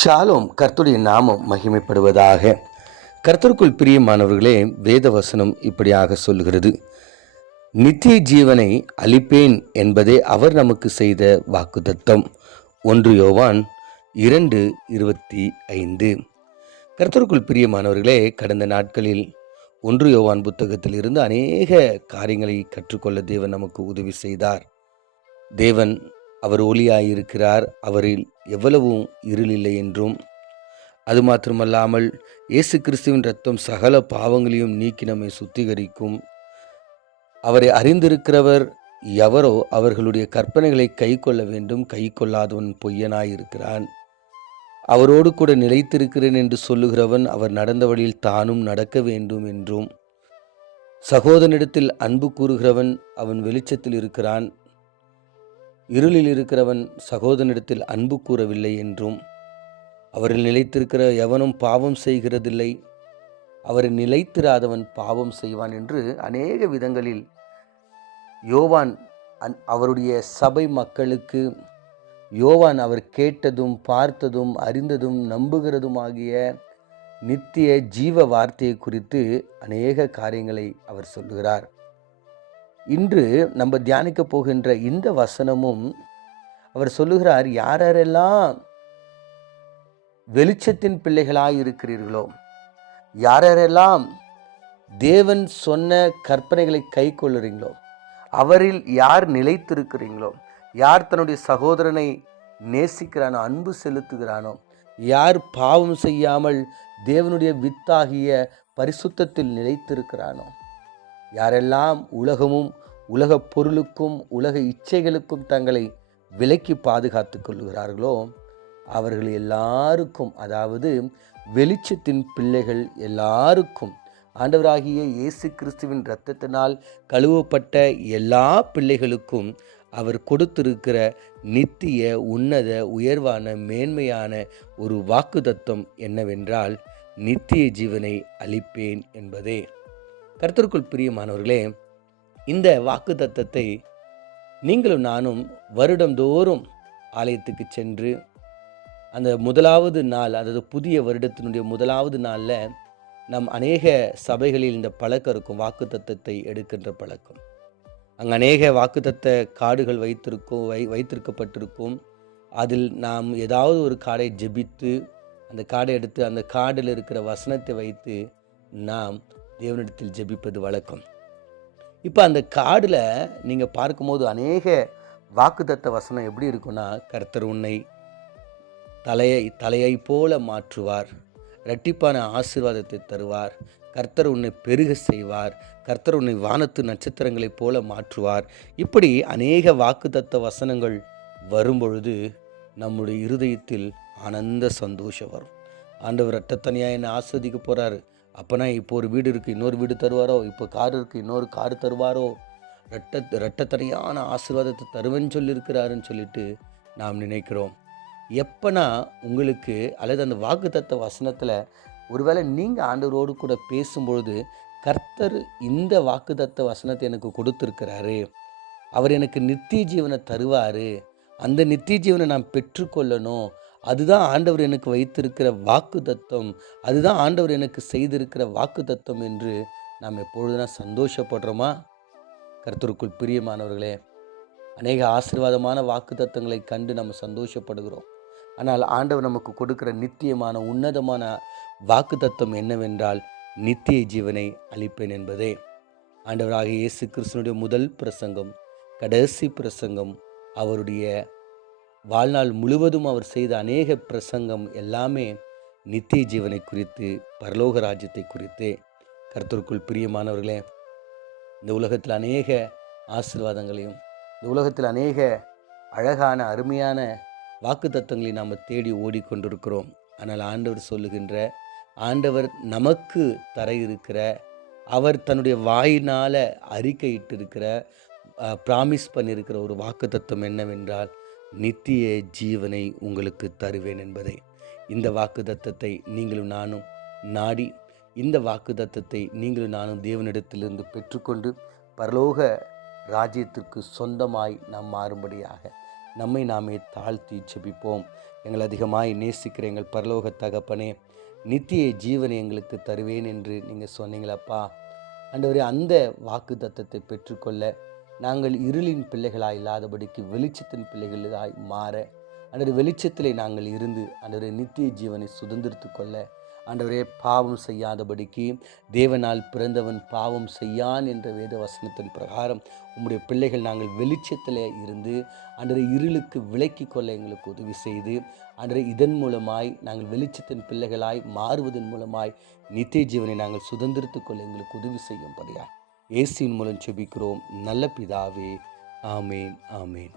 Shalom. கர்த்தருடைய நாமம் மகிமைப்படுவதாக. கர்த்தருக்குள் பிரியமானவர்களே, வேத வசனம் இப்படியாக சொல்கிறது, நித்திய ஜீவனை அளிப்பேன் என்பதே அவர் நமக்கு செய்த வாக்குத்தத்தம். 1 யோவான் 2:25. கர்த்தருக்குள் பிரியமானவர்களே, கடந்த நாட்களில் 1 யோவான் புத்தகத்தில் இருந்து அநேக காரியங்களை கற்றுக்கொள்ள தேவன் நமக்கு உதவி செய்தார். தேவன் அவர் ஒளியாயிருக்கிறார், அவரில் எவ்வளவும் இருள் இல்லை என்றும், அது மாத்திரமல்லாமல் இயேசு கிறிஸ்துவின் இரத்தம் சகல பாவங்களையும் நீக்கி நம்மை சுத்திகரிக்கும், அவரை அறிந்திருக்கிறவர் எவரோ அவர்களுடைய கற்பனைகளை கை கொள்ள வேண்டும், கை கொள்ளாதவன் பொய்யனாயிருக்கிறான், அவரோடு கூட நிலைத்திருக்கிறேன் என்று சொல்லுகிறவன் அவர் நடந்த வழியில் தானும் நடக்க வேண்டும் என்றும், சகோதரனிடத்தில் அன்பு கூறுகிறவன் அவன் வெளிச்சத்தில் இருக்கிறான், இருளில் இருக்கிறவன் சகோதரனிடத்தில் அன்பு கூறவில்லை என்றும், அவரில் நிலைத்திருக்கிற எவனும் பாவம் செய்கிறதில்லை, அவரில் நிலைத்திராதவன் பாவம் செய்வான் என்று அநேக விதங்களில் யோவான் அவருடைய சபை மக்களுக்கு, யோவான் அவர் கேட்டதும் பார்த்ததும் அறிந்ததும் நம்புகிறதுமாகிய நித்திய ஜீவ வார்த்தையை குறித்து அநேக காரியங்களை அவர் சொல்லுகிறார். இன்று நம்ம தியானிக்க போகின்ற இந்த வசனமும் அவர் சொல்லுகிறார், யாரெல்லாம் வெளிச்சத்தின் பிள்ளைகளாய் இருக்கிறீர்களோ, யாரெல்லாம் தேவன் சொன்ன கற்பனைகளை கை கொள்ளுறீங்களோ, அவரில் யார் நிலைத்திருக்கிறீங்களோ, யார் தன்னுடைய சகோதரனை நேசிக்கிறானோ, அன்பு செலுத்துகிறானோ, யார் பாவம் செய்யாமல் தேவனுடைய வித்தாகிய பரிசுத்தத்தில் நிலைத்திருக்கிறானோ, யாரெல்லாம் உலகமும் உலக பொருளுக்கும் உலக இச்சைகளுக்கும் தங்களை விலக்கி பாதுகாத்து கொள்கிறார்களோ, அவர்கள் எல்லாருக்கும், அதாவது வெளிச்சத்தின் பிள்ளைகள் எல்லாருக்கும், ஆண்டவராகிய இயேசு கிறிஸ்துவின் இரத்தத்தினால் கழுவப்பட்ட எல்லா பிள்ளைகளுக்கும் அவர் கொடுத்திருக்கிற நித்திய உன்னத உயர்வான மேன்மையான ஒரு வாக்குத்தத்தம் என்னவென்றால், நித்திய ஜீவனை அளிப்பேன் என்பதே. கர்த்தருக்குள் பிரியமானவர்களே, இந்த வாக்குத்தத்தத்தை நீங்களும் நானும் வருடந்தோறும் ஆலயத்துக்கு சென்று அந்த முதலாவது நாள், அதாவது புதிய வருடத்தினுடைய முதலாவது நாளில் நம் அநேக சபைகளில் இந்த பழக்கம் இருக்கும், வாக்குத்தத்தத்தை எடுக்கின்ற பழக்கம். அங்கே அநேக வாக்குத்தத்த கார்டுகள் வைத்திருக்கப்பட்டிருக்கும். அதில் நாம் ஏதாவது ஒரு கார்டை ஜெபித்து அந்த கார்டை எடுத்து அந்த கார்டில் இருக்கிற வசனத்தை வைத்து நாம் தேவனிடத்தில் ஜெபிப்பது வழக்கம். இப்போ அந்த கார்டில் நீங்கள் பார்க்கும்போது அநேக வாக்குத்தத்த வசனம் எப்படி இருக்குன்னா, கர்த்தர் உன்னை தலையை போல மாற்றுவார், இரட்டிப்பான ஆசீர்வாதத்தை தருவார், கர்த்தர் உன்னை பெருக செய்வார், கர்த்தர் உன்னை வானத்து நட்சத்திரங்களைப் போல மாற்றுவார். இப்படி அநேக வாக்குத்தத்த வசனங்கள் வரும்பொழுது நம்முடைய இருதயத்தில் ஆனந்த சந்தோஷம் வரும். ஆண்டவர் இரட்டத்தனியாக என்னை ஆஸ்வதிக்க போகிறாரு, அப்போனா இப்போ ஒரு வீடு இருக்குது இன்னொரு வீடு தருவாரோ, இப்போ கார் இருக்குது இன்னொரு கார் தருவாரோ, இரட்டத்தனியான ஆசீர்வாதத்தை தருவேன்னு சொல்லியிருக்கிறாருன்னு சொல்லிட்டு நாம் நினைக்கிறோம். எப்போனா உங்களுக்கு அல்லது அந்த வாக்குத்தத்த வசனத்தில் ஒருவேளை நீங்கள் ஆண்டவரோடு கூட பேசும்பொழுது, கர்த்தர் இந்த வாக்குத்தத்த வசனத்தை எனக்கு கொடுத்துருக்கிறாரு, அவர் எனக்கு நித்திய ஜீவனை தருவார், அந்த நித்திய ஜீவனை நான் பெற்றுக்கொள்ளணும், அதுதான் ஆண்டவர் எனக்கு வைத்திருக்கிற வாக்குத்தத்தம், அதுதான் ஆண்டவர் எனக்கு செய்திருக்கிற வாக்குத்தத்தம் என்று நாம் எப்பொழுதுனா சந்தோஷப்படுறோமா? கர்த்தருக்குள் பிரியமானவர்களே, அநேக ஆசீர்வாதமான வாக்குத்தத்தங்களை கண்டு நம்ம சந்தோஷப்படுகிறோம். ஆனால் ஆண்டவர் நமக்கு கொடுக்கிற நித்தியமான உன்னதமான வாக்குத்தத்தம் என்னவென்றால், நித்திய ஜீவனை அளிப்பேன் என்பதே. ஆண்டவராகிய இயேசு கிறிஸ்துவினுடைய முதல் பிரசங்கம், கடைசி பிரசங்கம், அவருடைய வாழ்நாள் முழுவதும் அவர் செய்த அநேக பிரசங்கம் எல்லாமே நித்திய ஜீவனை குறித்து, பரலோக ராஜ்யத்தை குறித்தே. கர்த்தருக்குள் பிரியமானவர்களே, இந்த உலகத்தில் அநேக ஆசீர்வாதங்களையும், இந்த உலகத்தில் அநேக அழகான அருமையான வாக்குத்தத்தங்களை நாம் தேடி ஓடிக்கொண்டிருக்கிறோம். ஆனால் ஆண்டவர் நமக்கு தர இருக்கிற, அவர் தன்னுடைய வாயினால் அறிக்கையிட்டிருக்கிற, ப்ராமிஸ் பண்ணியிருக்கிற ஒரு வாக்குத்தத்தம் என்னவென்றால், நித்திய ஜீவனை உங்களுக்கு தருவேன் என்பதை. இந்த வாக்குத்தத்தத்தை நீங்களும் நானும் நாடி, இந்த வாக்குத்தத்தத்தை நீங்களும் நானும் தேவனிடத்திலிருந்து பெற்றுக்கொண்டு பரலோக ராஜ்யத்திற்கு சொந்தமாய் நாம் மாறும்படியாக நம்மை நாமே தாழ்த்தி ஜெபிப்போம். எங்கள் அதிகமாய் நேசிக்கிற எங்கள் பரலோக தகப்பனே, நித்திய ஜீவனை எங்களுக்கு தருவேன் என்று நீங்கள் சொன்னீங்களப்பா. ஆண்டவரே, அந்த வாக்குத்தத்தத்தை பெற்றுக்கொள்ள நாங்கள் இருளின் பிள்ளைகளாய் இல்லாதபடிக்கு வெளிச்சத்தின் பிள்ளைகளாய் மாற, ஆண்டவரே, வெளிச்சத்திலே நாங்கள் இருந்து ஆண்டவரே நித்திய ஜீவனை சுதந்திரித்து கொள்ள, ஆண்டவரே, பாவம் செய்யாதபடிக்கு தேவனால் பிறந்தவன் பாவம் செய்யான் என்ற வேத வசனத்தின் பிரகாரம் உம்முடைய பிள்ளைகள் நாங்கள் வெளிச்சத்தில் இருந்து ஆண்டவரே இருளுக்கு விலக்கி கொள்ள எங்களுக்கு உதவி செய்து, ஆண்டவரே, இதன் மூலமாய் நாங்கள் வெளிச்சத்தின் பிள்ளைகளாய் மாறுவதன் மூலமாய் நித்திய ஜீவனை நாங்கள் சுதந்திரித்து கொள்ள எங்களுக்கு உதவி செய்யும்படியா இயேசுவின் மூலம் ஜெபிக்கிறோம் நல்ல பிதாவே. ஆமேன், ஆமேன்.